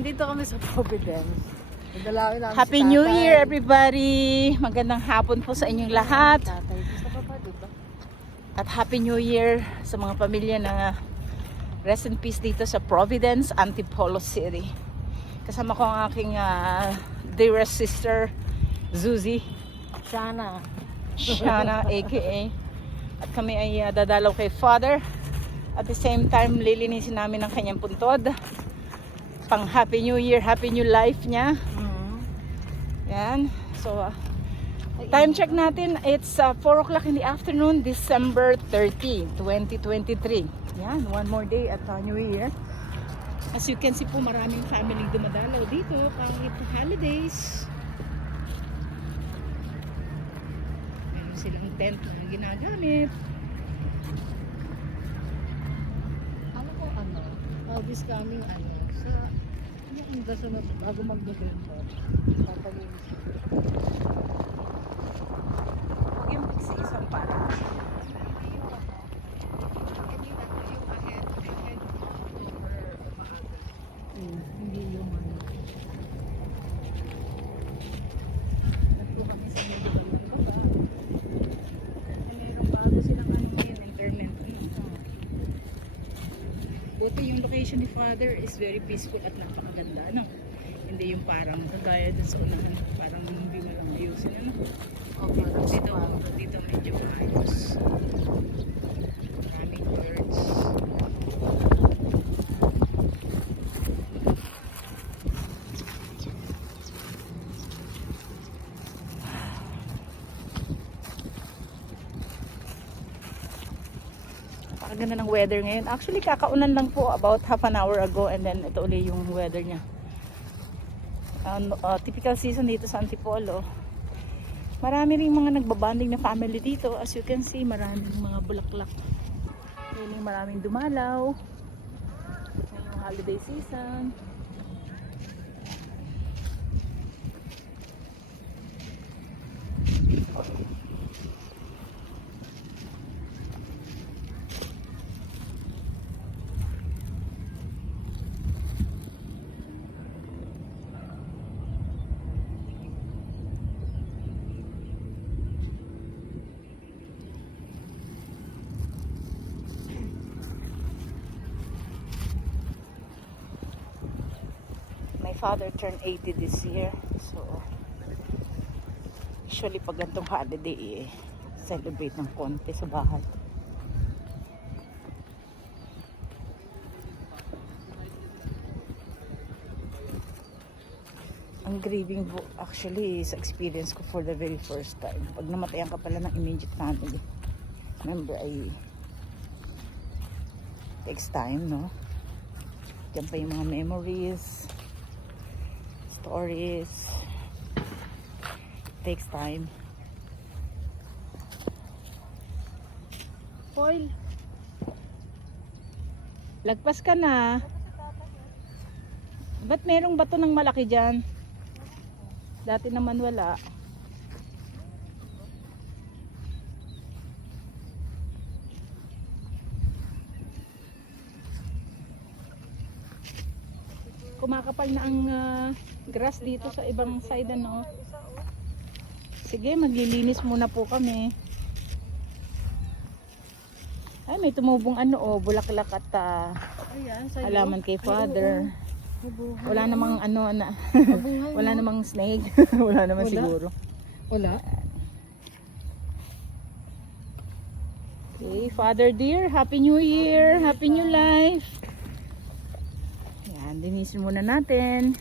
Andito kami sa Providence. Nadalawin namin Happy si New tatay. Year, everybody! Magandang hapon po sa inyong lahat. Tatay, gusto ka pa, diba? At Happy New Year sa mga pamilya na rest in peace dito sa Providence, Antipolo City. Kasama ko ang aking dearest sister, Zuzi, Shana. Shana, aka. At kami ay dadalaw kay Father. At the same time, lilinisin namin ang kanyang puntod. Pang Happy New Year, Happy New Life niya. Yan. So, time check natin, it's 4 o'clock in the afternoon, December 30, 2023. Yan, one more day at New Year. As you can see po, maraming family dumadalaw dito kahit holidays. Meron silang tent na ginagamit. Ano ko this coming sa yung dasal na bago mag-December. Papalinis. Huwag yung isa-isang para. Hindi yung Nagpo kami sa medical baba. Kasi meron bago silang interment. Buti yung location ni Father is very peaceful at napakaganda, no? Hindi yung parang kagaya dun sa unahan, parang hindi mo lang ayusin, ano? Dito medyo maayos. Maraming birds. Ganda ng weather ngayon. Actually, kakaunan lang po about half an hour ago and then ito uli yung weather niya. Typical season dito sa Antipolo. Marami rin mga nagbabanding na family dito. As you can see, maraming mga bulaklak. Maraming dumalaw. Ngayong holiday season. My father turned 80 this year. So, usually pag gantong holiday, celebrate ng konti sa bahay. Ang grieving actually is experience ko for the very first time. Pag namatayan ka pala ng immediate family member ay takes time, no? Diyan pa yung mga memories, stories. Takes time. Foil. Lagpas ka na. Ba't merong bato ng malaki dyan? Dati naman wala. Kumakapal na ang grass dito sa ibang side, ano. Sige, maglilinis muna po kami. Ay, may tumubong bulaklak at halaman kay Father. Wala namang wala namang snake. Wala naman siguro. Wala? Okay, Father dear, Happy New Year, Happy New Life. Yan, linisin muna natin.